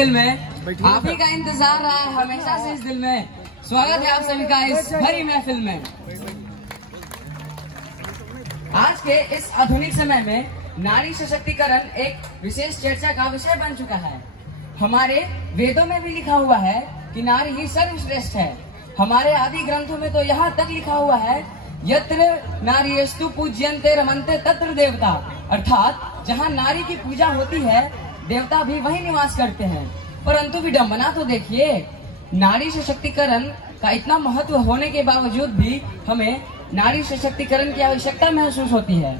दिल में आप ही का इंतजार रहा है हमेशा से इस दिल में। स्वागत है आप सभी का इस भरी महफिल में। आज के इस आधुनिक समय में नारी सशक्तिकरण एक विशेष चर्चा का विषय बन चुका है। हमारे वेदों में भी लिखा हुआ है कि नारी ही सर्वश्रेष्ठ है। हमारे आदि ग्रंथों में तो यहाँ तक लिखा हुआ है यत्र नारीस्तु पूज्यन्ते रमन्ते तत्र देवता, अर्थात जहाँ नारी की पूजा होती है देवता भी वही निवास करते हैं। परंतु विडंबना तो देखिए, नारी सशक्तिकरण का इतना महत्व होने के बावजूद भी हमें नारी सशक्तिकरण की आवश्यकता महसूस होती है।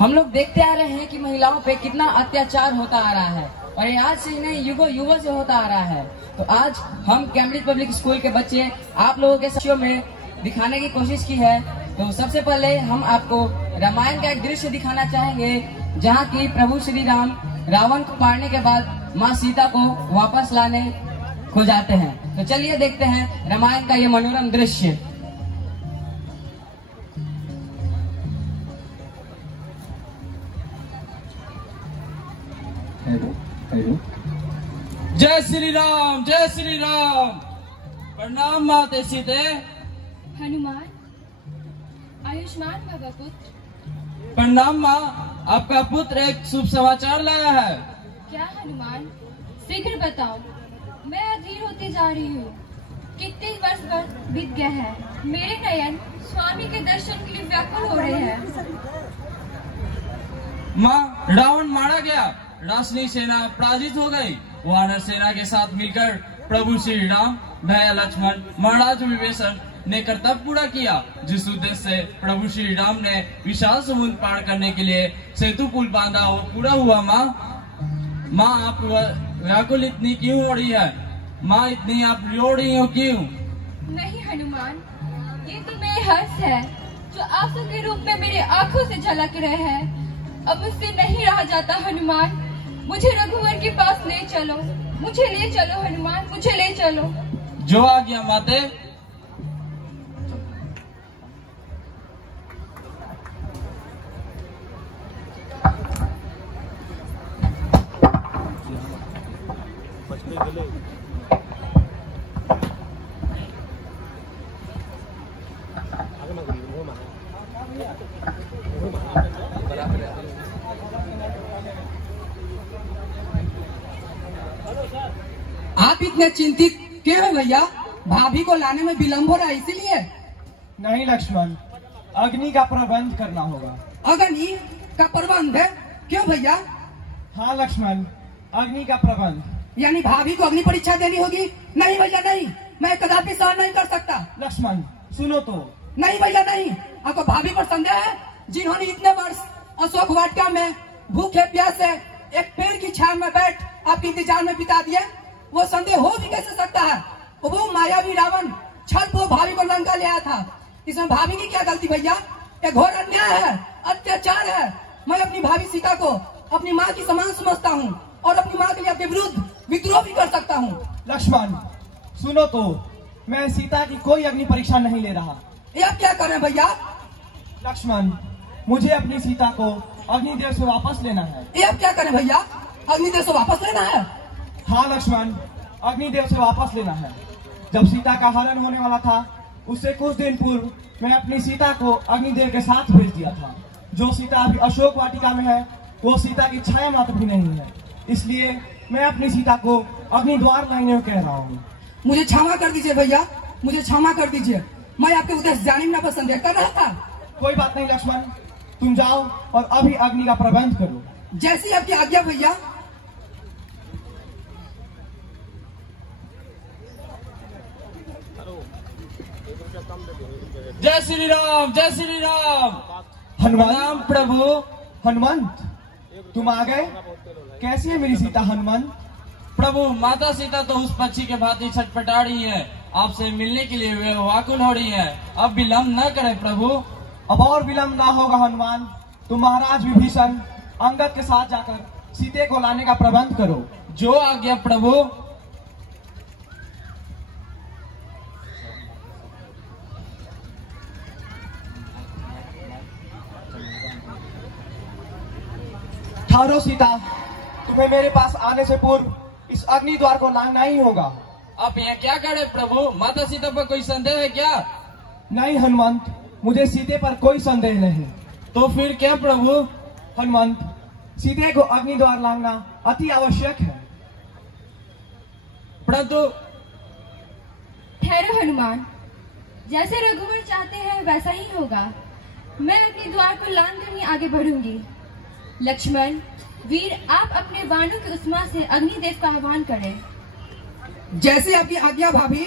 हम लोग देखते आ रहे हैं कि महिलाओं पे कितना अत्याचार होता आ रहा है और ये आज से ही नहीं युगों युगों से होता आ रहा है। तो आज हम कैम्ब्रिज पब्लिक स्कूल के बच्चे आप लोगों के साथियों में दिखाने की कोशिश की है। तो सबसे पहले हम आपको रामायण का एक दृश्य दिखाना चाहेंगे जहाँ की प्रभु श्री राम रावण को मारने के बाद माँ सीता को वापस लाने को जाते हैं। तो चलिए देखते हैं रामायण का ये मनोरम दृश्य। जय श्री राम, जय श्री राम। प्रणाम माते सीते। हनुमान, आयुष्मान भव पुत्र। प्रणाम माँ, आपका पुत्र एक शुभ समाचार लाया है। क्या हनुमान, शीघ्र बताओ, मैं अधीर होती जा रही हूँ। कितने वर्ष बीत गए हैं, मेरे नयन स्वामी के दर्शन के लिए व्याकुल हो रहे हैं। माँ, रावण मारा गया, रासनी सेना पराजित हो गई। वानर सेना के साथ मिलकर प्रभु श्री राम, भैया लक्ष्मण, महाराज विभीषण ने कर्तव्य पूरा किया, जिस उद्देश्य से प्रभु श्री राम ने विशाल समुद्र पार करने के लिए सेतु पुल बांधा वो पूरा हुआ। माँ आप व्याकुल इतनी क्यों हो रही है? माँ इतनी आप रो रही हो क्यों? नहीं हनुमान, ये तो मेरे हर्ष है जो आंसू के रूप में मेरी आंखों से झलक रहे हैं। अब मुझसे नहीं रहा जाता हनुमान, मुझे रघुवर के पास ले चलो, मुझे ले चलो हनुमान, मुझे ले चलो। जो आ गया माते। आप इतने चिंतित क्यों हो भैया? भाभी को लाने में विलम्ब हो रहा है इसीलिए? नहीं लक्ष्मण, अग्नि का प्रबंध करना होगा। अग्नि का प्रबंध है? क्यों भैया? हाँ लक्ष्मण, अग्नि का प्रबंध। यानी भाभी को अग्नि परीक्षा देनी होगी? नहीं भैया नहीं, मैं कदापि सहन नहीं कर सकता। लक्ष्मण सुनो तो। नहीं भैया नहीं, आपको भाभी पर संदेह है? जिन्होंने इतने वर्ष अशोक वाटिका में भूखे प्यासे एक पेड़ की छाया में बैठ आपके इंतजार में बिता दिए, वो संदेह हो भी कैसे सकता है? वो मायावी रावण छल को भाभी को लंका ले आया था, इसमें भाभी की क्या गलती भैया? ये घोर अन्याय है, अत्याचार है। मैं अपनी भाभी सीता को अपनी माँ की समान समझता हूँ और अपनी माँ के लिए अपने विरुद्ध विद्रोह भी कर सकता हूँ। लक्ष्मण सुनो तो, मैं सीता की कोई अग्नि परीक्षा नहीं ले रहा। ये आप क्या कर रहे हैं भैया? लक्ष्मण, मुझे अपनी सीता को अग्निदेव से वापस लेना है। ये आप क्या करें भैया? अग्निदेव से वापस लेना है? हाँ लक्ष्मण, अग्निदेव से वापस लेना है। जब सीता का हरण होने वाला था उससे कुछ दिन पूर्व मैं अपनी सीता को अग्निदेव के साथ भेज दिया था। जो सीता अभी अशोक वाटिका में है वो सीता की छाया मात्र भी नहीं है, इसलिए मैं अपनी सीता को अग्नि द्वार लाने कह रहा हूँ। मुझे क्षमा कर दीजिए भैया, मुझे क्षमा कर दीजिए। मैं आपके उद्देश्य जाने में संदेह कर रहा था। कोई बात नहीं लक्ष्मण, तुम जाओ और अभी अग्नि का प्रबंध करो। जैसी आपकी आज्ञा भैया। जय श्री राम, जय श्री राम। हनुमान प्रभु। हनुमंत, तुम आ गए? कैसी है मेरी सीता हनुमंत? प्रभु, माता सीता तो उस पक्षी के भांति छटपटा रही है, आपसे मिलने के लिए वे व्याकुल हो रही है। अब विलम्ब न करें प्रभु। अब और विलम्ब ना होगा हनुमान। तुम महाराज विभीषण अंगद के साथ जाकर सीते को लाने का प्रबंध करो। जो आज्ञा प्रभु। ठहरो सीता, तुम्हें मेरे पास आने से पूर्व इस अग्नि द्वार को लांघना ही होगा। आप यहाँ क्या करे प्रभु? माता सीता पर कोई संदेह है क्या? नहीं हनुमंत, मुझे सीते पर कोई संदेह नहीं। तो फिर क्या प्रभु? हनुमंत, सीते को अग्नि द्वार लांघना अति आवश्यक है। परंतु ठहरो हनुमान, जैसे रघुवर चाहते हैं वैसा ही होगा। मैं अग्नि द्वार को लांघ कर ही आगे बढ़ूंगी। लक्ष्मण वीर, आप अपने बाणों की उष्मा से अग्निदेव का आह्वान करें। जैसे आपकी आज्ञा भाभी।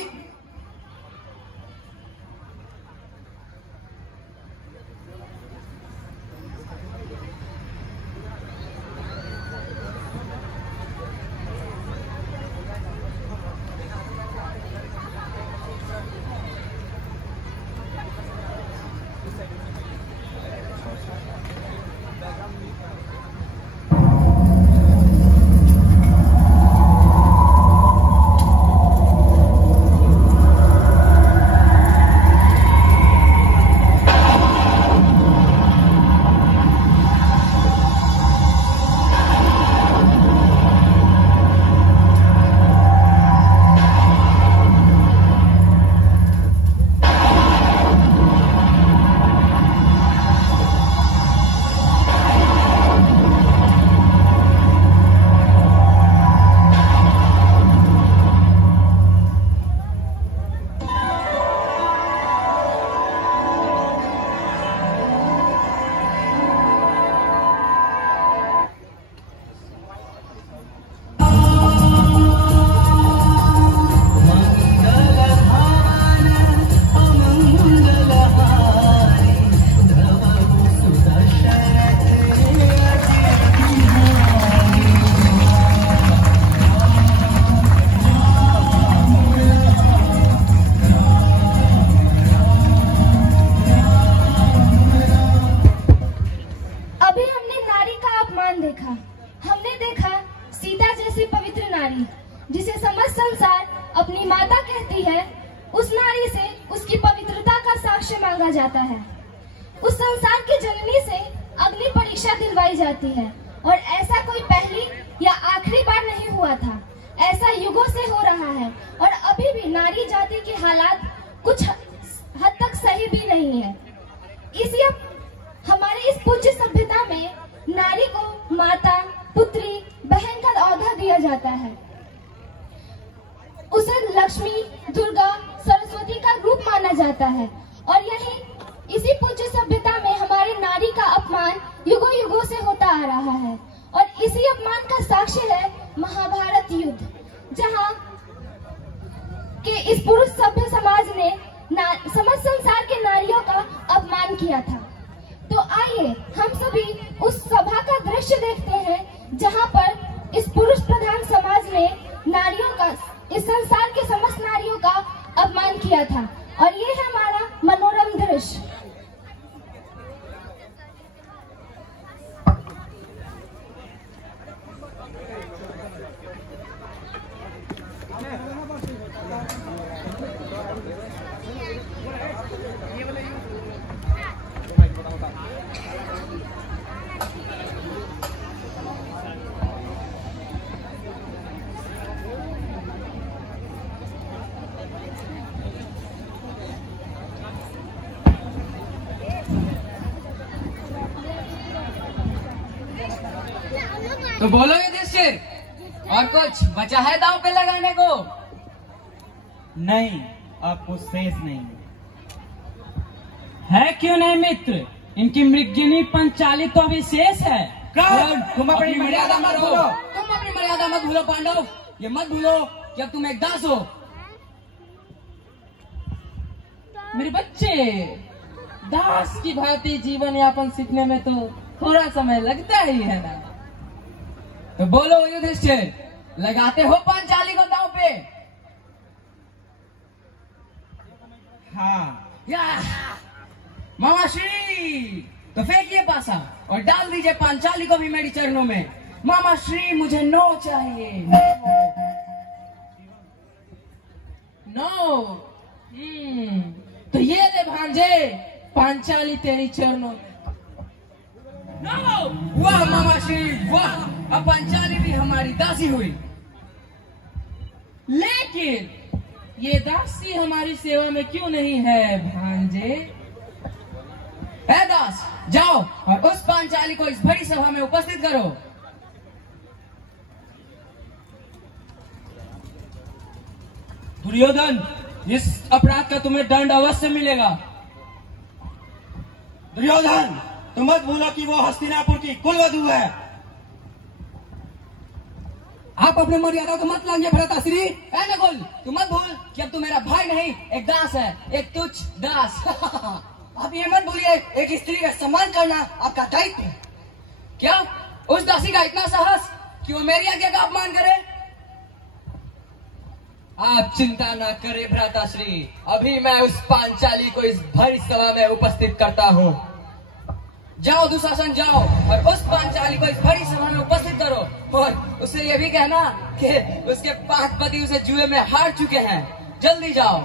जिसे समस्त संसार अपनी माता कहती है, उस नारी से उसकी पवित्रता का साक्ष्य मांगा जाता है। उस संसार की जननी से अग्नि परीक्षा दिलवाई जाती है और ऐसा कोई पहली या आखिरी बार नहीं हुआ था। ऐसा युगों से हो रहा है और अभी भी नारी जाति के हालात कुछ हद तक सही भी नहीं है। इसी हमारे इस पूज्य सभ्यता में नारी को माता, पुत्री, बहन का औहदा दिया जाता है। उसे लक्ष्मी, दुर्गा, सरस्वती का रूप माना जाता है और यही इसी पूज्य सभ्यता में हमारी नारी का अपमान युगों युगों से होता आ रहा है और इसी अपमान का साक्ष्य है महाभारत युद्ध, जहां के इस पुरुष सभ्य समाज ने समस्त संसार के नारियों का अपमान किया था। तो आइए हम सभी उस सभा का दृश्य देखते हैं जहां पर इस पुरुष प्रधान समाज ने नारियों का, इस संसार के समस्त नारियों का अपमान किया था और ये है हमारा मनोरम दृश्य। तो बोलो युधिष्ठिर, और कुछ बचा है दांव पे लगाने को? नहीं, अब कुछ शेष नहीं है। क्यों नहीं मित्र? इनकी मृगजनी पंचाली तो अभी शेष है। तुम अपनी मर्यादा मत भूलो, तुम अपनी मर्यादा मत भूलो पांडव। ये मत भूलो कि अब तुम एक दास हो। मेरे बच्चे, दास की भांति जीवन यापन सीखने में तो थोड़ा समय लगता ही है ना। तो बोलो युधिष्ठिर, लगाते हो पांचाली को दांव पे? हाँ। या मामा श्री, तो फेंकिए पासा और डाल दीजिए पांचाली को भी मेरी चरणों में। मामा श्री, मुझे नो चाहिए। नो। तो ये ले भांजे, पांचाली तेरी चरणों में। नो। वाह मामा श्री वाह, अब पांचाली भी हमारी दासी हुई। आखिर ये दासी हमारी सेवा में क्यों नहीं है भांजे? है दास, जाओ और उस पांचाली को इस बड़ी सभा में उपस्थित करो। दुर्योधन, इस अपराध का तुम्हें दंड अवश्य मिलेगा। दुर्योधन, तुम मत भूलो कि वो हस्तिनापुर की कुलवधू है। आप अपने मर्यादा को मत लांघिए भ्राताश्री। ऐ नकुल, तू मत भूल कि अब तू मेरा भाई नहीं, एक दास है, एक तुच्छ दास। आप ये मत भूलिए, एक स्त्री का सम्मान करना आपका दायित्व है। क्या उस दासी का इतना साहस कि वो मेरी आज्ञा का अपमान करे? आप चिंता न करें भ्राताश्री, अभी मैं उस पांचाली को इस भरी सभा में उपस्थित करता हूँ। जाओ दुशासन, जाओ और उस पांचाली को इस बड़ी सभा में उपस्थित करो और उससे ये भी कहना कि उसके 5 पति उसे जुए में हार चुके हैं। जल्दी जाओ।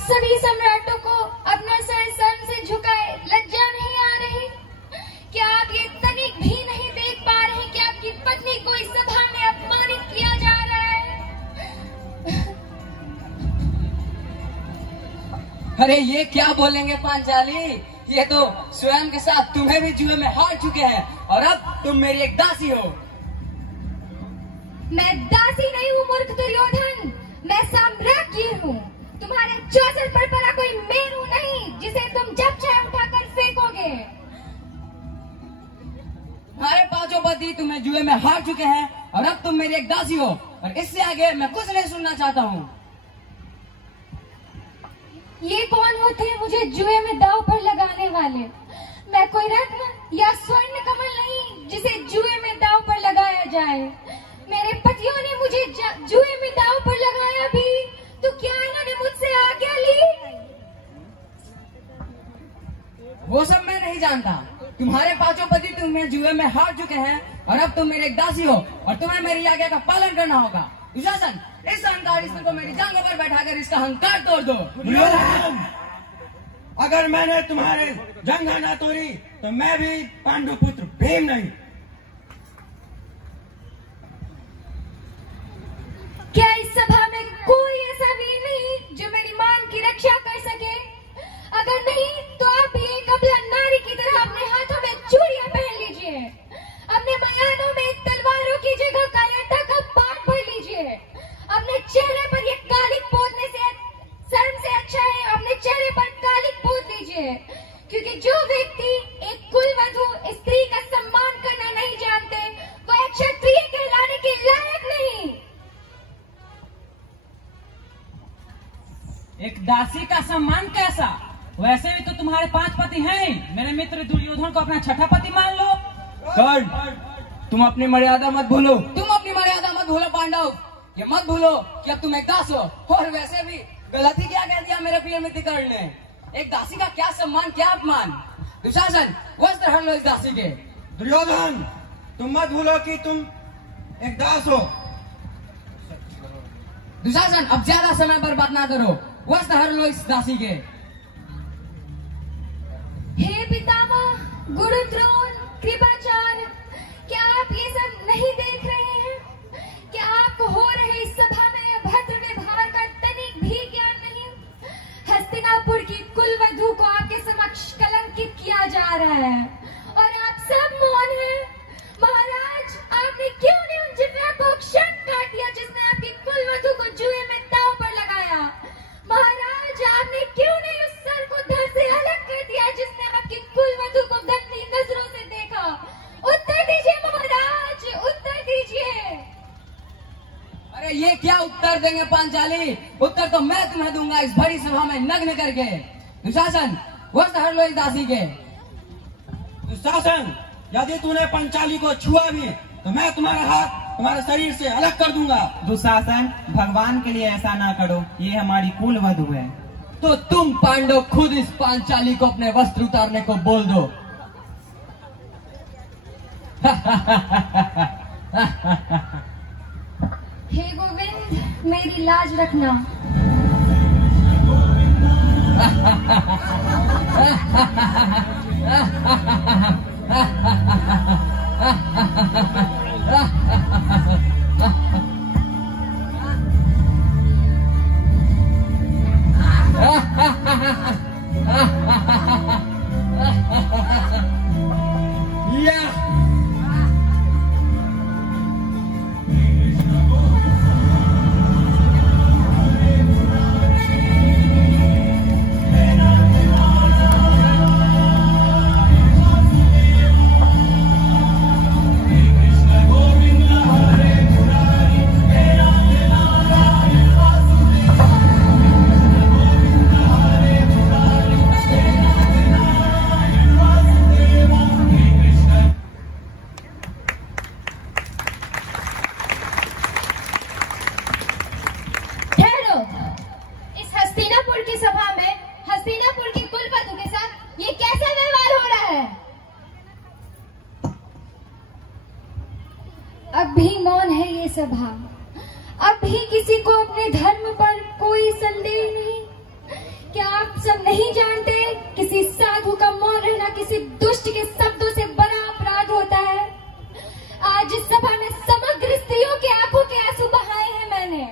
सभी सम्राटों को अपना सर शर्म से झुकाए लज्जा नहीं आ रही? क्या आप ये तनिक भी नहीं देख पा रहे कि आपकी पत्नी को इस सभा में अपमानित किया जा रहा है? अरे ये क्या बोलेंगे पांचाली, ये तो स्वयं के साथ तुम्हें भी जुए में हार चुके हैं और अब तुम मेरी एक दासी हो। मैं दासी नहीं हूँ मूर्ख दुर्योधन, मैं साम्राज्य हूँ। तुम्हारे 64 पर परा कोई मेरू नहीं जिसे तुम जब चाहे उठाकर फेंकोगे। तुम्हारे 5 पति तुम्हें जुए में हार चुके हैं और अब तुम मेरी एक दासी हो और इससे आगे मैं कुछ नहीं सुनना चाहता हूँ। ये कौन होते हैं मुझे जुए में दांव पर लगाने वाले? मैं कोई रत्न या स्वर्ण कमल नहीं जिसे जुए में दांव पर लगाया जाए। मेरे पतियों ने मुझे जुए में दांव पर लगाया भी तो क्या इन्होंने मुझसे आज्ञा ली? वो सब मैं नहीं जानता। तुम्हारे 5 पति तुम्हें जुए में हार चुके हैं और अब तुम मेरे एक दासी हो और तुम्हें मेरी आज्ञा का पालन करना होगा। दुशासन, इस अहंकारी को मेरी जांघों पर बैठाकर इसका अहंकार तोड़ दो। दुर्योधन, अगर मैंने तुम्हारे जंघा न तोड़ी तो मैं भी पांडु पुत्र भीम नहीं। क्या इस सभा में कोई ऐसा वीर नहीं जो मेरी मान की रक्षा कर सके? अगर नहीं तो आप भी एक अबला नारी की तरह अपने हाथों में चूड़ियां पहन लीजिए, अपने मयानों में तलवारों की जगह कायरता का पाठ भर लीजिए। अपने चेहरे पर ये कालिक पोतने से शर्म से अच्छा है अपने चेहरे पर कालिक पोत लीजिए, क्योंकि जो व्यक्ति एक कुलवधू स्त्री का सम्मान करना नहीं जानते वो एक क्षत्रिय कहलाने के लायक नहीं। एक दासी का सम्मान कैसा? वैसे भी तो तुम्हारे 5 पति हैं ही। मेरे मित्र दुर्योधन को अपना छठा पति मान लो। कर्ण, तुम अपनी मर्यादा मत भूलो। तुम अपनी मर्यादा मत भूलो पांडव, ये मत भूलो कि अब तुम एक दास हो। और वैसे भी गलती क्या कह दिया मेरे प्रिय मित्र कर्ण ने? एक दासी का क्या सम्मान, क्या अपमान। दुशासन, वस्त्र हर लो इस दासी के। दुर्योधन, तुम मत भूलो कि तुम एक दास हो। दुशासन, अब ज्यादा समय बर्बाद ना करो, वस्त्र हर लो इस दासी के। हे पितामह, गुरुद्रोण, कृपाचार्य, क्या आप ये सब नहीं देख रहे हैं? क्या आपको हो रहे इस सभा में अभद्र व्यवहार का तनिक भी ज्ञान नहीं? हस्तिनापुर की कुलवधू को आपके समक्ष कलंकित किया जा रहा है और आप सब मौन हैं। महाराज, आपने क्यों नहीं उन जितना को क्षण काट दिया जिसने आपकी कुलवधू को जुए में दांव पर लगाया? महाराज, आपने क्यों नहीं उस सर को धड़ से अलग कर दिया जिसने आपकी कुलवधू को गंदी नजरों से देखा? उत्तर दीजिए महाराज, उत्तर दीजिए। अरे ये क्या उत्तर देंगे पांचाली? उत्तर तो मैं तुम्हें दूंगा इस बड़ी सभा में नग्न करके। दुशासन, वस्त्र हर लो इस दासी के। दुशासन, यदि तूने पंचाली को छुआ भी तो मैं तुम्हारा हाथ तुम्हारे शरीर से अलग कर दूंगा। दुशासन, भगवान के लिए ऐसा ना करो, ये हमारी कुलवधू है। तो तुम पांडव खुद इस पांचाली को अपने वस्त्र उतारने को बोल दो। हे गोविंद, मेरी लाज रखना। अब भी मौन है ये सभा, अब भी किसी को अपने धर्म पर कोई संदेह नहीं। क्या आप सब नहीं जानते किसी साधु का मौन रहना किसी दुष्ट के शब्दों से बड़ा अपराध होता है। आज इस सभा में समग्र स्त्रियों के आंखों के आंसू बहाए हैं मैंने,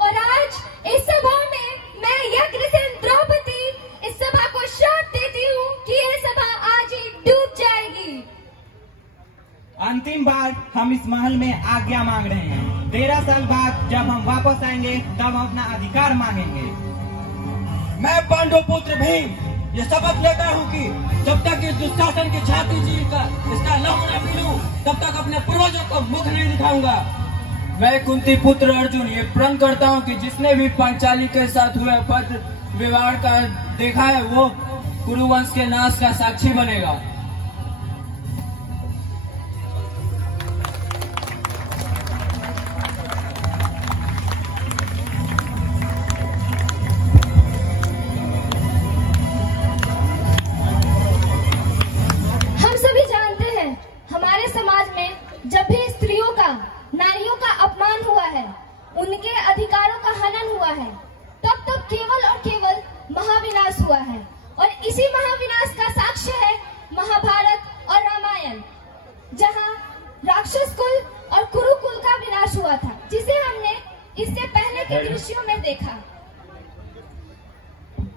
और आज इस सभा में मैं यज्ञसेन द्रौपदी इस सभा को श्राप देती हूँ कि यह सभा आज ही डूब जाएगी। अंतिम बार हम इस महल में आज्ञा मांग रहे हैं। 13 साल बाद जब हम वापस आएंगे तब हम अपना अधिकार मांगेंगे। मैं पांडव पुत्र भीम ये शपथ लेता हूँ कि जब तक इस दुशासन की छाती चीरकर इसका लहू न पीलूं तब तक अपने पूर्वजों को मुख नहीं दिखाऊंगा। मैं कुंती पुत्र अर्जुन ये प्रण करता हूँ कि जिसने भी पांचाली के साथ हुए पत्र विवाह का देखा है वो कुरुवंश के नाश का साक्षी बनेगा। नारियों का अपमान हुआ है, उनके अधिकारों का हनन हुआ है, तब तब केवल और केवल महाविनाश हुआ है। और इसी महाविनाश का साक्ष्य है महाभारत और रामायण, जहां राक्षस कुल और कुरुकुल का विनाश हुआ था, जिसे हमने इससे पहले के दृश्यों में देखा।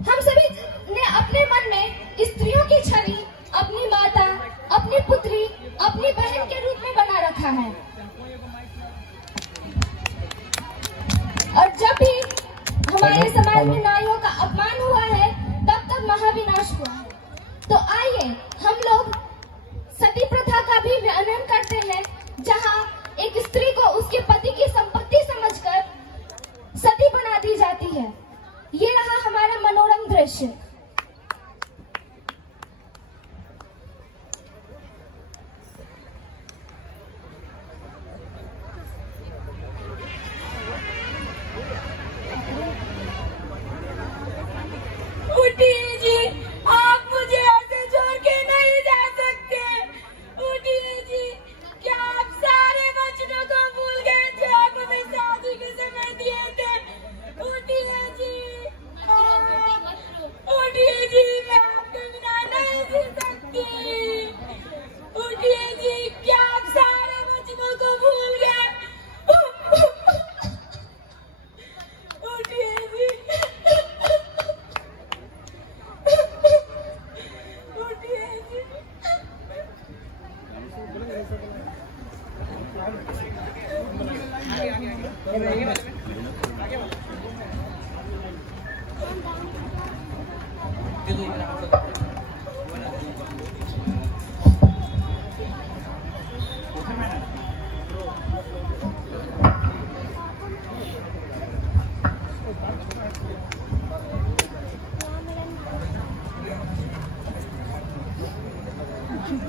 हम सभी ने अपने मन में स्त्रियों की छवि अपनी माता, अपनी पुत्री, अपनी बहन के रूप में बना रखा है, और जब भी हमारे समाज में नारियों का अपमान हुआ है तब तक महाविनाश हुआ है। तो आइए हम लोग सती प्रथा का भी वर्णन करते हैं, जहां एक स्त्री को उसके पति की संपत्ति समझकर सती बना दी जाती है। ये रहा हमारा मनोरम दृश्य। उठिए जी, आप मुझे ऐसे छोड़ के नहीं जा सकते। उठिए जी, क्या आप सारे वचनों को भूल गए जो आप हमें शादी के समय दिए थे? उठिए जी, उठिए जी, मैं आपके बिना नहीं जी सकती। उठिए जी, क्या आप सारे वचनों को भूल गए? उठिए जी,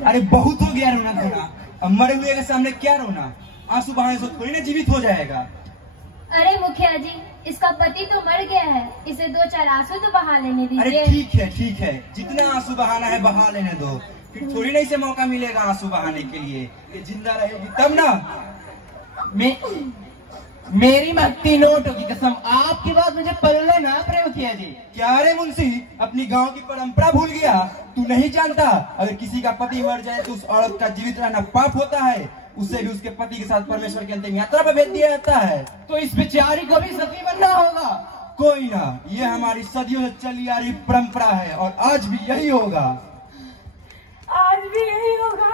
अरे बहुत हो गया रोना धोना, अब मरे हुए के सामने क्या रोना? आंसू बहाने से थोड़ी ना जीवित हो जाएगा। अरे मुखिया जी, इसका पति तो मर गया है, इसे 2-4 आंसू तो बहा लेने अरे दीजिए। ठीक है, जितना आंसू बहाना है बहा लेने दो, फिर थोड़ी ना इसे मौका मिलेगा आंसू बहाने के लिए। ये जिंदा रहेगी तब ना। मेरी महती नोटों की कसम, आपकी बात मुझे पल्ले ना पड़े मुखिया जी। क्या रे मुंशी, अपनी गांव की परंपरा भूल गया? तू नहीं जानता अगर किसी का पति मर जाए तो उस औरत का जीवित रहना पाप होता है, उसे भी उसके पति के साथ परमेश्वर की अंतिम यात्रा पर भेज दिया जाता है। तो इस बेचारी को भी सती बनना होगा? कोई ना, ये हमारी सदियों से चली आ रही परंपरा है और आज भी यही होगा। आज भी यही होगा?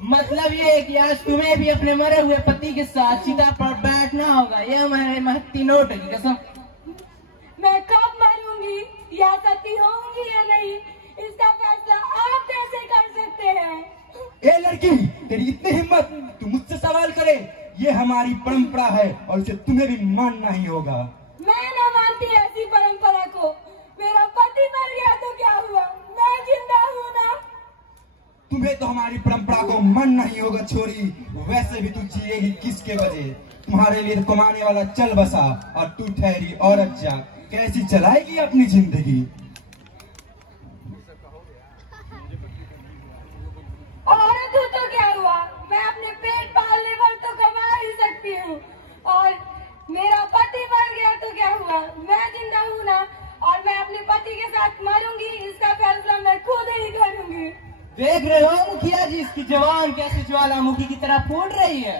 मतलब ये है कि आज तुम्हें भी अपने मरे हुए पति के साथ चिता पर बैठना होगा। ये हमारे महती नोट की कसम। मैं कब मरूंगी या सती होंगी या नहीं, इसका फैसला आप कैसे कर सकते हैं? ए लड़की, तेरी इतनी हिम्मत, तू मुझसे सवाल करे? ये हमारी परंपरा है और इसे तुम्हें भी मानना ही होगा। मैं न मानती ऐसी परंपरा को। मेरा पति मर गया तो क्या हुआ, मैं जिंदा हूँ ना। तुम्हें तो हमारी परंपरा को मानना ही होगा छोरी। वैसे भी तू जिएगी किसके वजह? तुम्हारे लिए कमाने वाला चल बसा और तू ठहरी औरत जा। कैसी चलाएगी अपनी जिंदगी? औरत हूँ तो क्या हुआ, मैं अपने पेट पालने पर तो कमा ही सकती हूँ। और मेरा पति मर गया तो क्या हुआ, मैं जिंदा हूँ ना। और मैं अपने पति के साथ मरूंगी, इसका फैसला मैं खुद ही करूंगी। देख रहे हो मुखिया जी, इसकी जवान कैसे ज्वालामुखी की तरह फूट रही है।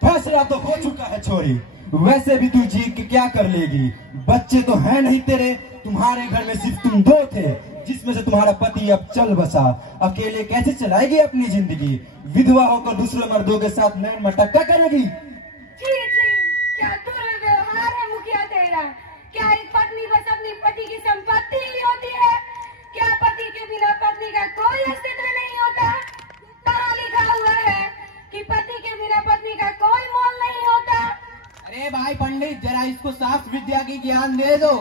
फैसला तो हो चुका है छोरी। वैसे भी तू जीत के क्या कर लेगी? बच्चे तो है नहीं तेरे, तुम्हारे घर में सिर्फ तुम दो थे, जिसमें से तुम्हारा पति अब चल बसा। अकेले कैसे चलाएगी अपनी जिंदगी? विधवा होकर दूसरे मर्दों के साथ नैन मटक्का करेगी? क्या दुर्व्यवहार है मुखिया तेरा। क्या एक पत्नी बस अपनी पति की संपत्ति ही होती है? क्या पति के बिना पत्नी का कोई अस्तित्व नहीं होता? कहाँ लिखा हुआ है कि पति के बिना पत्नी का कोई मोल नहीं होता? अरे भाई पंडित, जरा इसको शास्त्र विद्या की ज्ञान दे दो।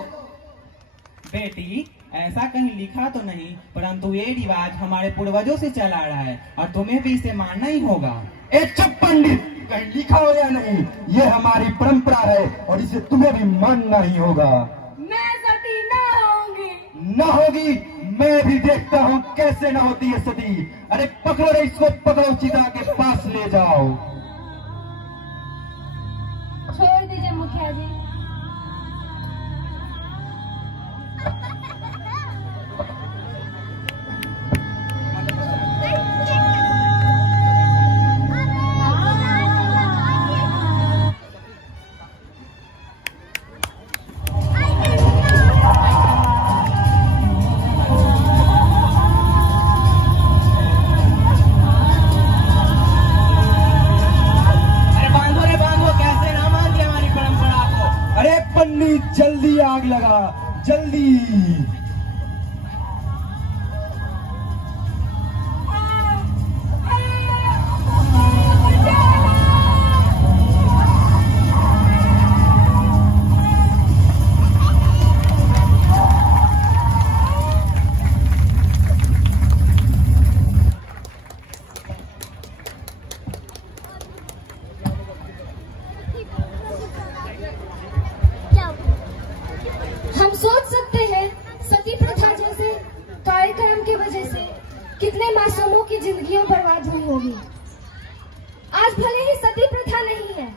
बेटी, ऐसा कहीं लिखा तो नहीं, परंतु ये रिवाज हमारे पूर्वजों से चला आ रहा है और तुम्हें भी इसे मानना ही होगा। ए चुप पंडित, कहीं लिखा हो या नहीं, ये हमारी परंपरा है और इसे तुम्हें भी मानना ही होगा। मैं सती न होंगी। न होगी? मैं भी देखता हूँ कैसे न होती है सती। अरे पकड़ो रे इसको, पकड़ो, चिता के पास ले जाओ। छोड़ दीजिए मुखिया जी। जल्दी आग लगा, जल्दी। हम सोच सकते हैं सती प्रथा जैसे कार्यक्रम की वजह से कितने मासूमों की जिंदगियां बर्बाद हुई होगी। आज भले ही सती प्रथा नहीं है,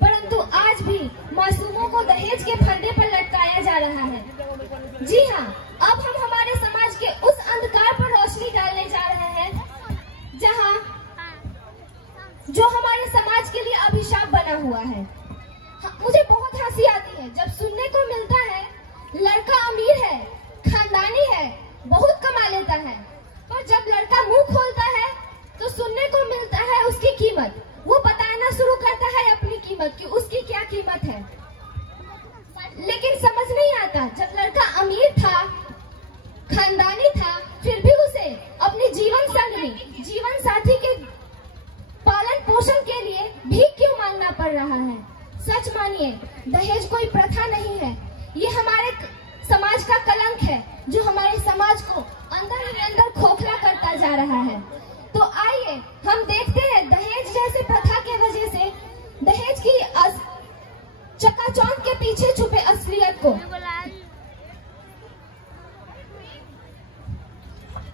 परंतु आज भी मासूमों को दहेज के फंदे पर लटकाया जा रहा है। जी हाँ, अब हम हमारे समाज के उस अंधकार पर रोशनी डालने जा रहे हैं जहाँ जो हमारे समाज के लिए अभिशाप बना हुआ है। मुझे बहुत हंसी आती है जब सुनने को मिलता है लड़का अमीर है, खानदानी है, बहुत कमा लेता है, पर जब लड़का मुंह खोलता है तो सुनने को मिलता है उसकी कीमत। वो बताना शुरू करता है अपनी कीमत कि उसकी क्या कीमत है। लेकिन समझ नहीं आता, जब लड़का अमीर था, खानदानी था, फिर भी उसे अपनी जीवन संगी, जीवन साथी के पालन पोषण के लिए भीख क्यों मांगना पड़ रहा है? सच मानिए, दहेज कोई प्रथा नहीं है, ये हमारे समाज का कलंक है जो हमारे समाज को अंदर ही अंदर खोखला करता जा रहा है। तो आइए हम देखते हैं दहेज जैसे प्रथा के वजह से दहेज की चकाचौंध के पीछे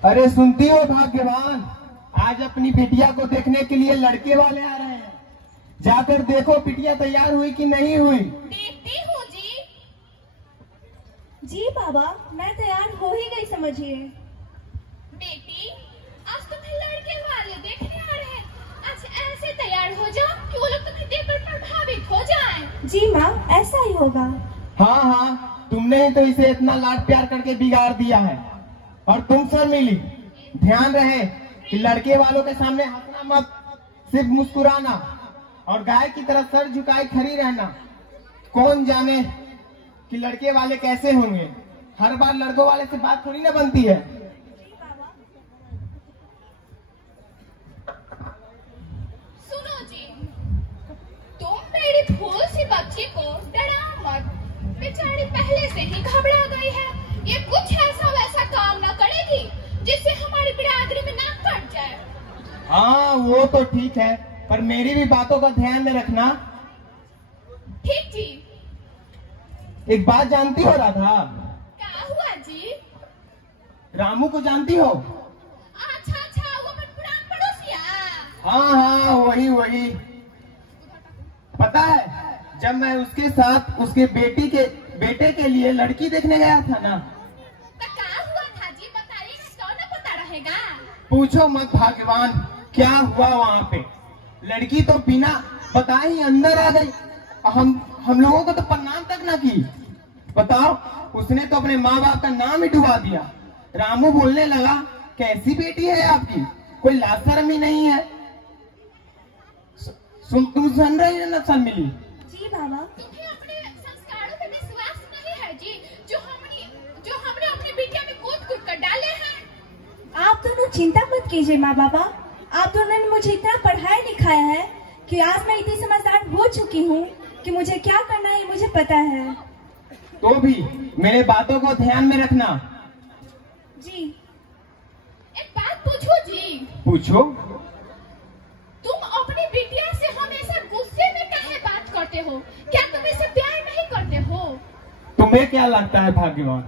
अरे सुनती हो भाग्यवान, आज अपनी बिटिया को देखने के लिए लड़के वाले आ रहे हैं। जाकर देखो बिटिया तैयार हुई कि नहीं हुई। देखती हूँ जी। जी बाबा, मैं तैयार हो ही गई समझिए। बेटी, आज तुम्हें लड़के वाले देखने आ रहे हैं। आज ऐसे तैयार हो जाओ कि वो लोग तुम्हें देखकर प्रभावित हो जाएं। जी माँ, ऐसा ही होगा। हाँ हाँ, तुमने ही तो इसे इतना लाड प्यार करके बिगाड़ दिया है। और तुम सर मिली, ध्यान रहे कि लड़के वालों के सामने हंसना मत, सिर्फ मुस्कुराना और गाय की तरह सर झुकाए खड़ी रहना। कौन जाने कि लड़के वाले कैसे होंगे। हर बार लड़कों वाले से बात थोड़ी ना बनती है। सुनो जी, तुम मेरी फूल सी बच्ची को डराओ मत। बेचारी पहले से ही घबरा गई है। ये कुछ ऐसा वैसा काम न करेगी जिससे हमारी बिरादरी में नाक कट जाए। हाँ वो तो ठीक है, पर मेरी भी बातों का ध्यान में रखना। ठीक जी। एक बात जानती हो राधा? क्या हुआ जी? रामू को जानती हो? अच्छा अच्छा, वो अपन पुरान पड़ोसिया। हाँ हाँ, वही। पता है, जब मैं उसके साथ उसके बेटे के लिए लड़की देखने गया था ना, तो क्या हुआ था जी? बताइए, कौन पता रहेगा। पूछो मत भाग्यवान, क्या हुआ वहाँ पे। लड़की तो बिना बताए ही अंदर आ गई। हम लोगों को तो प्रणाम तक ना की। बताओ, उसने तो अपने माँ बाप का नाम ही डुबा दिया। रामू बोलने लगा, कैसी बेटी है आपकी, कोई लाज शर्म ही नहीं है। तुम सुन रही है ना सन मिली? जी बाबा। तुम्हें अपने संस्कारों पे विश्वास नहीं है जी, जो हमने अपनी बिटिया में कूद कर डाले हैं। आप दोनों चिंता मत कीजिए माँ बाबा। आप दोनों ने मुझे इतना पढ़ाया लिखाया है कि आज मैं इतनी समझदार हो चुकी हूँ कि मुझे क्या करना है मुझे पता है। तो भी मेरे बातों को ध्यान में रखना। जी। एक बात पूछो जी। पूछो। तुम अपनी बिटिया से हमेशा गुस्से में काहे बात करते हो? क्या तुम इसे प्यार नहीं करते हो? तुम्हें क्या लगता है भाग्यवान,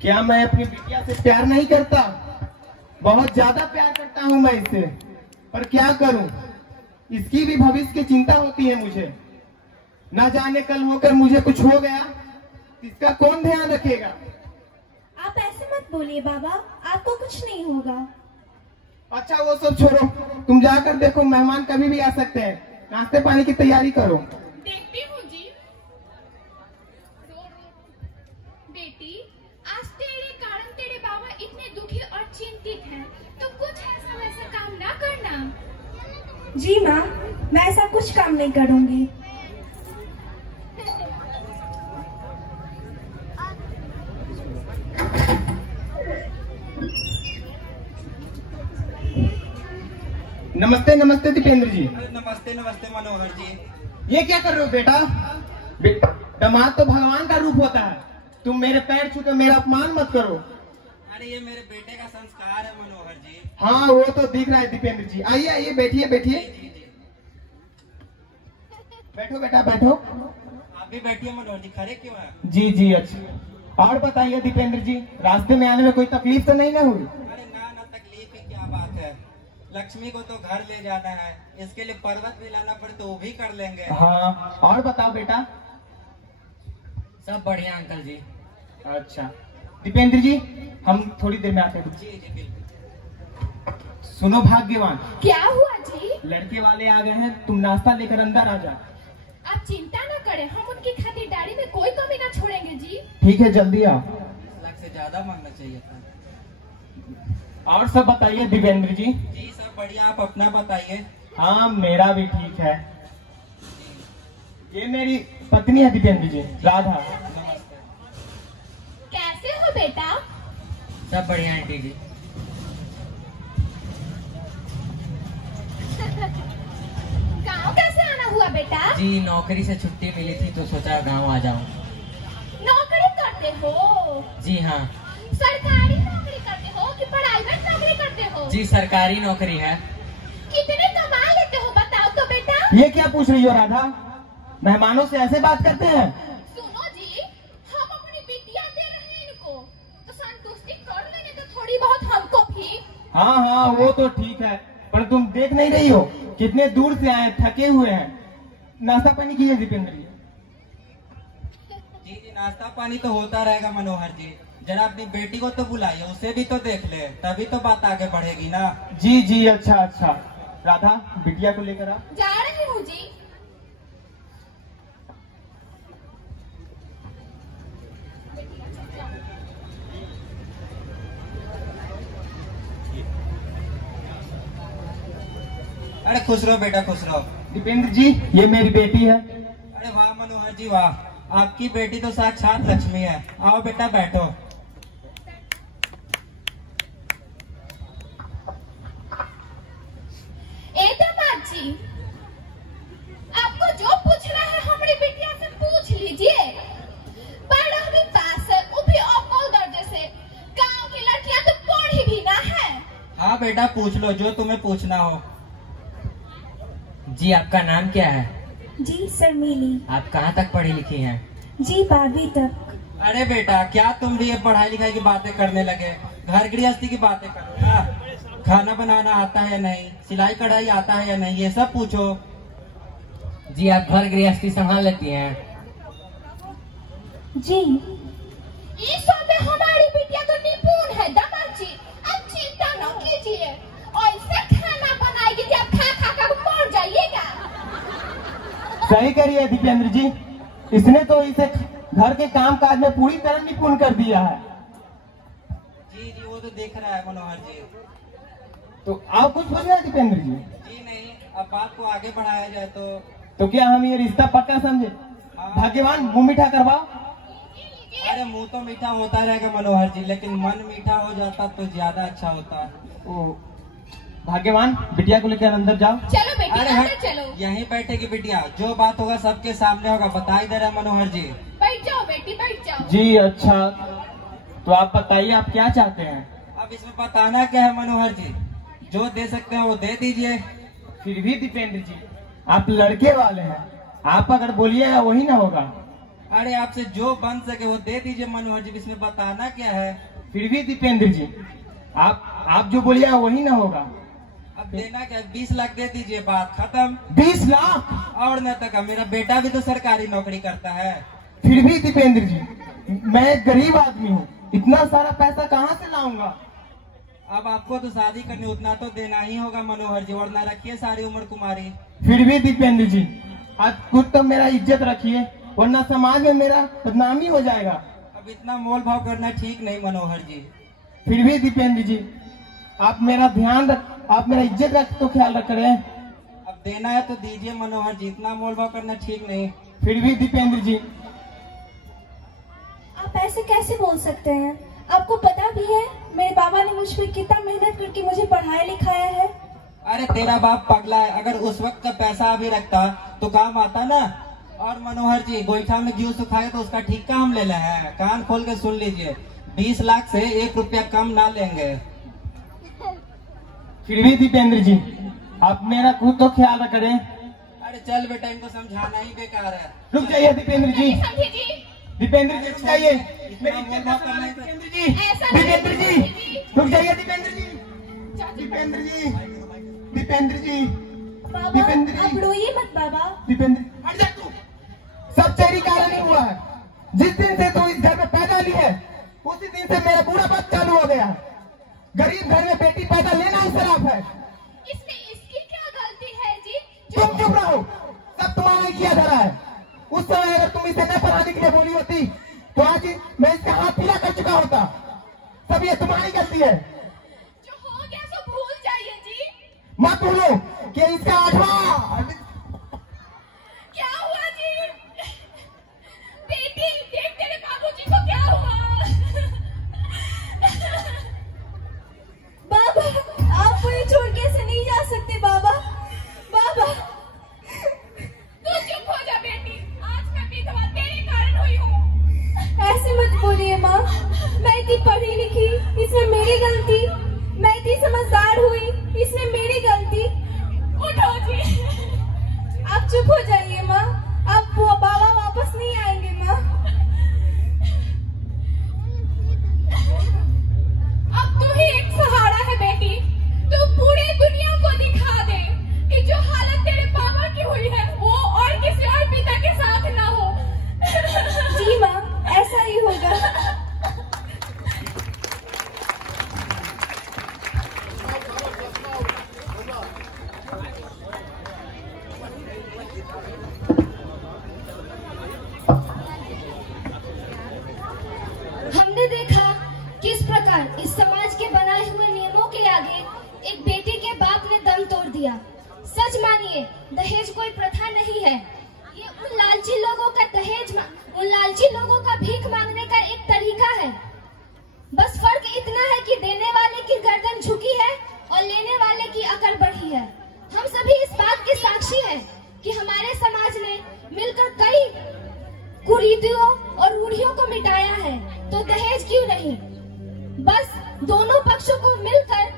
क्या मैं अपनी बिटिया से प्यार नहीं करता? बहुत ज्यादा प्यार करता हूँ मैं इससे, पर क्या करूँ, इसकी भी भविष्य की चिंता होती है मुझे। न जाने कल होकर मुझे कुछ हो गया, इसका कौन ध्यान रखेगा? आप ऐसे मत बोलिए बाबा, आपको कुछ नहीं होगा। अच्छा वो सब छोड़ो, तुम जाकर देखो, मेहमान कभी भी आ सकते हैं। नाश्ते पानी की तैयारी करो। देखती हूँ जी। बेटी, आज तेरे कारण तेरे बाबा इतने दुखी और चिंतित हैं, तो कुछ ऐसा वैसा काम ना करना। जी माँ, मैं ऐसा कुछ काम नहीं करूँगी। नमस्ते नमस्ते दीपेंद्र जी। नमस्ते नमस्ते मनोहर जी। ये क्या कर रहे हो बेटा? दामाद तो भगवान का रूप होता है। तुम मेरे पैर छू के मेरा अपमान मत करो। अरे ये मेरे बेटे का संस्कार है मनोहर जी। हाँ वो तो दिख रहा है दीपेंद्र जी। आइए आइए, बैठिए बैठिए। बैठो बेटा बैठो। आप भी बैठिए मनोहर जी, खड़े क्यों हैं? जी जी अच्छा। और बताइए दीपेंद्र जी, रास्ते में आने में कोई तकलीफ तो नहीं ना हुई? अरे ना तकलीफ की क्या बात है। लक्ष्मी को तो घर ले जाना है, इसके लिए पर्वत भी लाना पड़े तो वो भी कर लेंगे। हाँ, और बताओ बेटा। सब बढ़िया अंकल जी। अच्छा दीपेंद्र जी, हम थोड़ी देर में आते हैं। जी जी बिल्कुल। सुनो भाग्यवान। क्या हुआ जी? लड़के वाले आ गए हैं, तुम नाश्ता लेकर अंदर आ जाओ। आप चिंता न करें, हम उनकी खातिरदारी में कोई कमी न छोड़ेंगे जी। ठीक है, जल्दी आओ। 10 लाख से ज्यादा मांगना चाहिए था। और सब बताइए दीपेंद्र जी। जी सब बढ़िया, आप अपना बताइए। हाँ मेरा भी ठीक है। ये मेरी पत्नी है दीपेंद्र जी, राधा। नमस्ते। कैसे हो बेटा? सब बढ़िया आंटी जी। गांव कैसे आना हुआ बेटा? जी नौकरी से छुट्टी मिली थी तो सोचा गांव आ जाऊं। नौकरी करते हो? जी हाँ। सरकारी नौकरी करते हो कि प्राइवेट नौकरी करते हो? जी सरकारी नौकरी है। कितने कमा लेते हो बताओ तो बेटा? ये क्या पूछ रही हो राधा? मेहमानों से ऐसे बात करते हैं? सुनो जी, हम अपनी बिटिया दे रहे हैं इनको, तो संतुष्टि कर लेने तो थोड़ी बहुत हम हाँ हाँ वो तो ठीक है, पर तुम देख नहीं रही हो कितने दूर से आए, थके हुए हैं। नाश्ता पानी कीजिए दीपेंद्र जी। जी नाश्ता पानी तो होता रहेगा मनोहर जी, जरा अपनी बेटी को तो बुलाइए, उसे भी तो देख ले, तभी तो बात आगे बढ़ेगी ना। जी जी अच्छा अच्छा। राधा बिटिया को लेकर आ। जा रही हूँ जी। अरे खुश रहो बेटा, खुश रहो। दीपेंद्र जी ये मेरी बेटी है। अरे वाह मनोहर जी वाह, आपकी बेटी तो साक्षात लक्ष्मी है। आओ बेटा बैठो। दामाद जी, आपको जो पूछना है हमारी बिटिया से पूछ लीजिए। बड़ा भी पास है, वो भी अव्वल दर्जे से। गांव की लड़कियां तो पढ़ी भी ना है। हाँ बेटा पूछ लो जो तुम्हें पूछना हो। जी आपका नाम क्या है? जी शर्मिली। आप कहाँ तक पढ़ी लिखी हैं? जी 12वीं तक। अरे बेटा क्या तुम भी ये पढ़ाई लिखाई की बातें करने लगे, घर गृहस्थी की बातें करो ना। खाना बनाना आता है या नहीं, सिलाई कढ़ाई आता है या नहीं, ये सब पूछो। जी आप घर गृहस्थी संभाल लेती हैं? जी इस सब में हमारी बिटिया तो निपुण है दामाद जी, आप चिंता न कीजिए। ऐसा खाना बनाएगी कि आप खा खा कर मर जाइएगा। सही करिए दीपेंद्र जी, इसने तो इसे घर के काम काज में पूरी तरह निपुण कर दिया है। जी जी वो तो देख रहा है मनोहर जी। तो आप कुछ बोल रहे हैं दीपेंद्र जी? जी नहीं, अब बात को आगे बढ़ाया जाए तो क्या हम ये रिश्ता पक्का समझे? भाग्यवान मुंह मीठा करवाओ। अरे मुंह तो मीठा होता रहेगा मनोहर जी, लेकिन मन मीठा हो जाता तो ज्यादा अच्छा होता। ओ भाग्यवान बिटिया को लेकर अंदर जाओ। चलो बेटी अरे अंदर चलो। यहीं बैठेगी बिटिया, जो बात होगा सबके सामने होगा, बता ही दे रहा मनोहर जी। बैठ जाओ बेटी बैठ जाओ। जी अच्छा, तो आप बताइए आप क्या चाहते हैं? अब इसमें बताना क्या है मनोहर जी, जो दे सकते हैं वो दे दीजिए। फिर भी दीपेंद्र जी आप लड़के वाले हैं, आप अगर बोलिएगा वही ना होगा। अरे आपसे जो बन सके वो दे दीजिए मनोहर जी, इसमें बताना क्या है। फिर भी दीपेंद्र जी आप जो बोलिएगा वही ना होगा। अब देना क्या, 20 लाख दे दीजिए, बात खत्म। 20 लाख? और न तक, मेरा बेटा भी तो सरकारी नौकरी करता है। फिर भी दीपेंद्र जी मैं गरीब आदमी हूँ, इतना सारा पैसा कहाँ से लाऊंगा? अब आपको तो शादी करनी, उतना तो देना ही होगा मनोहर जी, वरना रखिए सारी उम्र कुमारी। फिर भी दीपेंद्र जी आज खुद तो मेरा इज्जत रखिए, वरना समाज में मेरा बदनामी हो जाएगा। अब इतना मोल भाव करना ठीक नहीं मनोहर जी। फिर भी दीपेंद्र जी आप मेरा ध्यान रख, आप मेरा इज्जत रख तो ख्याल रख रहे हैं। अब देना है तो दीजिए मनोहर जी, इतना मोल भाव करना ठीक नहीं। फिर भी दीपेंद्र जी आप ऐसे कैसे बोल सकते हैं? आपको पता भी है मेरे बाबा ने मुझ पर कितना मेहनत करके मुझे पढ़ाया लिखाया है। अरे तेरा बाप पगला है, अगर उस वक्त का पैसा अभी रखता तो काम आता ना। और मनोहर जी गोईठा में घी सुखाए तो उसका ठेका हम ले रहे हैं, कान खोल के सुन लीजिए, 20 लाख से 1 रुपया कम ना लेंगे। फिर भी दीपेंद्र जी आप मेरा खुद तो ख्याल रख रहे हैं। अरे चल बेटा, इनको समझाना ही बेकार है। रुक जाइए दीपेंद्र जी, समझे जी? दीपेंद्र जी रुक जाइए। इतना मोल भाव करना ही तो- दीपेंद्र जी दीपेंद्र जी रुक जाइए। दीपेंद्र जी दीपेंद्र जी दीपेंद्र जी बाबा दीपेंद्र जी। आप रोइए मत बाबा। दीपेंद्र हट जा तू, सब तेरी कारण ही हुआ है। जिस दिन से तू इस घर में पैदा ली है उसी दिन से मेरा बुरा बात चालू हो गया है। गरीब घर में बेटी पैदा लेना ही शराब है। इसमें इसकी क्या गलती है जी? तुम चुप रहो, सब तुम्हारा ही किया जा रहा है। उस समय अगर तुम इसे न पढ़ाने के लिए बोली होती तो आज मैं इसका हाथ पीला कर चुका होता। सब ये तुम्हारी गलती है। जो हो गया सो भूल जाइए जी। मत भूलो कि इसका 8वां। क्या हुआ जी? बेटी देख तेरे बाबूजी को क्या हुआ? बाबा आप मुझे छोड़ के ऐसे नहीं जा सकते बाबा। बाबा तू चुप हो जा बेटी, आज मैं विधवा तेरे कारण हुई हूँ। ऐसे मत बोलिए माँ, मैं इतनी पढ़ी लिखी इसमें मेरी गलती, मैं इतनी समझदार हुई इसमें मेरी गलती। उठो जी। आप चुप हो जाइए माँ, अब वो बाबा वापस नहीं आएंगे माँ। अब तू ही एक सहारा है बेटी। हमने देखा किस प्रकार इस समाज के बनाए हुए नियमों के आगे एक बेटी के बाप ने दम तोड़ दिया। सच मानिए, दहेज कोई प्रथा नहीं है। ये उन लालची लोगों का भीख मांगने का एक तरीका है। बस फर्क इतना है कि देने वाले की गर्दन झुकी है और लेने वाले की अकड़ बढ़ी है। हम सभी इस बात के साक्षी हैं कि हमारे समाज ने मिलकर कई कुरीतियों और रूढ़ियों को मिटाया है, तो दहेज क्यों नहीं? बस दोनों पक्षों को मिलकर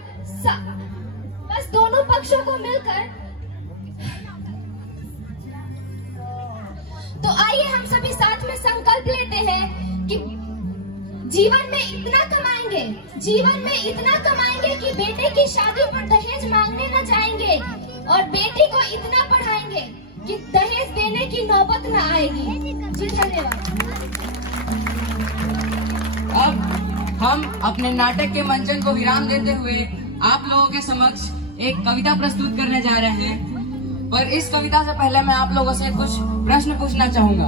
तो आइए हम सभी साथ में संकल्प लेते हैं कि जीवन में इतना कमाएंगे कि बेटे की शादी पर दहेज मांगने न जाएंगे और बेटी को इतना पढ़ाएंगे कि दहेज देने की नौबत न आएगी। जी धन्यवाद। अब हम अपने नाटक के मंचन को विराम देते हुए आप लोगों के समक्ष एक कविता प्रस्तुत करने जा रहे हैं। पर इस कविता से पहले मैं आप लोगों से कुछ प्रश्न पूछना चाहूंगा।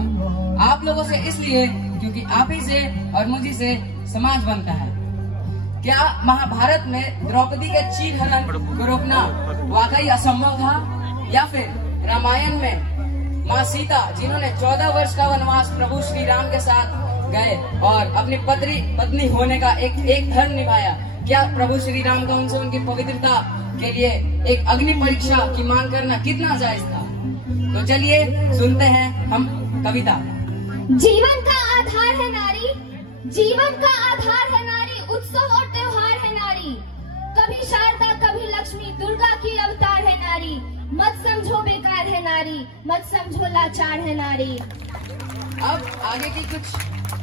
आप लोगों से इसलिए क्योंकि आप ही से और मुझी से समाज बनता है। क्या महाभारत में द्रौपदी के चीर हरण को रोकना वाकई असंभव था, या फिर रामायण में माँ सीता जिन्होंने 14 वर्ष का वनवास प्रभु श्री राम के साथ गए और अपनी पत्नी होने का एक धर्म निभाया, क्या प्रभु श्री राम का उनसे उनकी पवित्रता के लिए एक अग्नि परीक्षा की मांग करना कितना जायज था? तो चलिए सुनते हैं हम कविता। जीवन का आधार है नारी, जीवन का आधार है नारी, उत्सव और त्योहार है नारी। कभी शारदा कभी लक्ष्मी, दुर्गा की अवतार है नारी। मत समझो बेकार है नारी, मत समझो लाचार है नारी। अब आगे की कुछ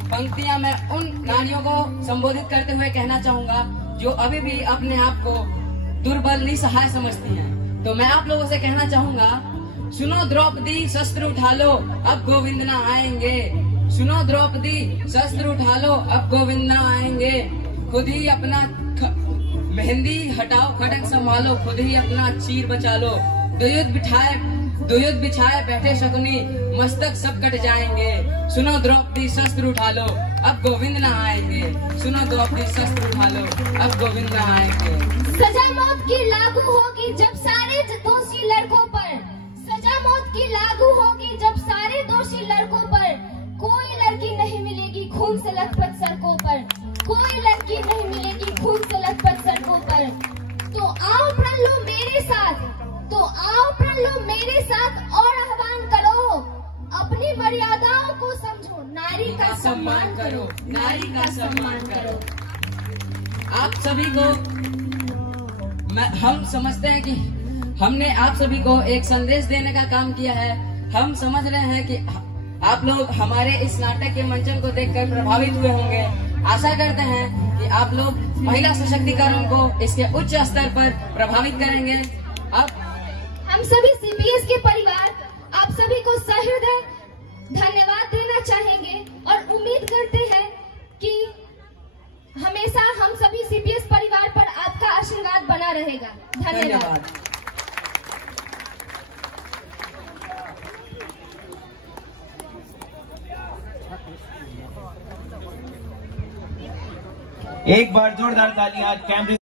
पंक्तियां मैं उन नारियों को संबोधित करते हुए कहना चाहूंगा जो अभी भी अपने आप को दुर्बल निसहाय समझती हैं। तो मैं आप लोगों से कहना चाहूंगा, सुनो द्रौपदी शस्त्र उठा लो, अब गोविंद ना आएंगे। सुनो द्रौपदी शस्त्र उठा लो, अब गोविंद ना आएंगे। खुद ही अपना मेहंदी हटाओ, खड़ग संभालो, खुद ही अपना चीर बचा लो। दुयुध बिछाए बैठे शकुनी, मस्तक सब कट जाएंगे। सुनो द्रौपदी शस्त्र उठा लो, अब गोविंद ना आएंगे। सुनो द्रौपदी शस्त्र उठा लो, अब गोविंद ना आएंगे। सजा मौत की लागू होगी जब सारे दोषी लड़कों पर, सजा मौत की लागू होगी जब सारे दोषी लड़कों पर। कोई लड़की नहीं मिलेगी खून से लथपथ सड़कों पर, कोई लड़की नहीं मिलेगी खून से लथपथ सड़कों पर। तो आओ प्रण लो मेरे साथ, तो आओ प्रण लो मेरे साथ और आह्वान करो, अपनी मर्यादाओं को समझो, नारी का सम्मान करो, नारी का सम्मान करो। आप सभी को हम समझते हैं कि हमने आप सभी को एक संदेश देने का काम किया है। हम समझ रहे हैं कि आप लोग हमारे इस नाटक के मंचन को देखकर प्रभावित हुए होंगे। आशा करते हैं कि आप लोग महिला सशक्तिकरण को इसके उच्च स्तर पर प्रभावित करेंगे। अब हम सभी सीपीएस के परिवार आप सभी को सहृदय धन्यवाद देना चाहेंगे और उम्मीद करते हैं कि हमेशा हम सभी सीपीएस परिवार पर आपका आशीर्वाद बना रहेगा। धन्यवाद। एक बार जोरदार तालियां कैमरे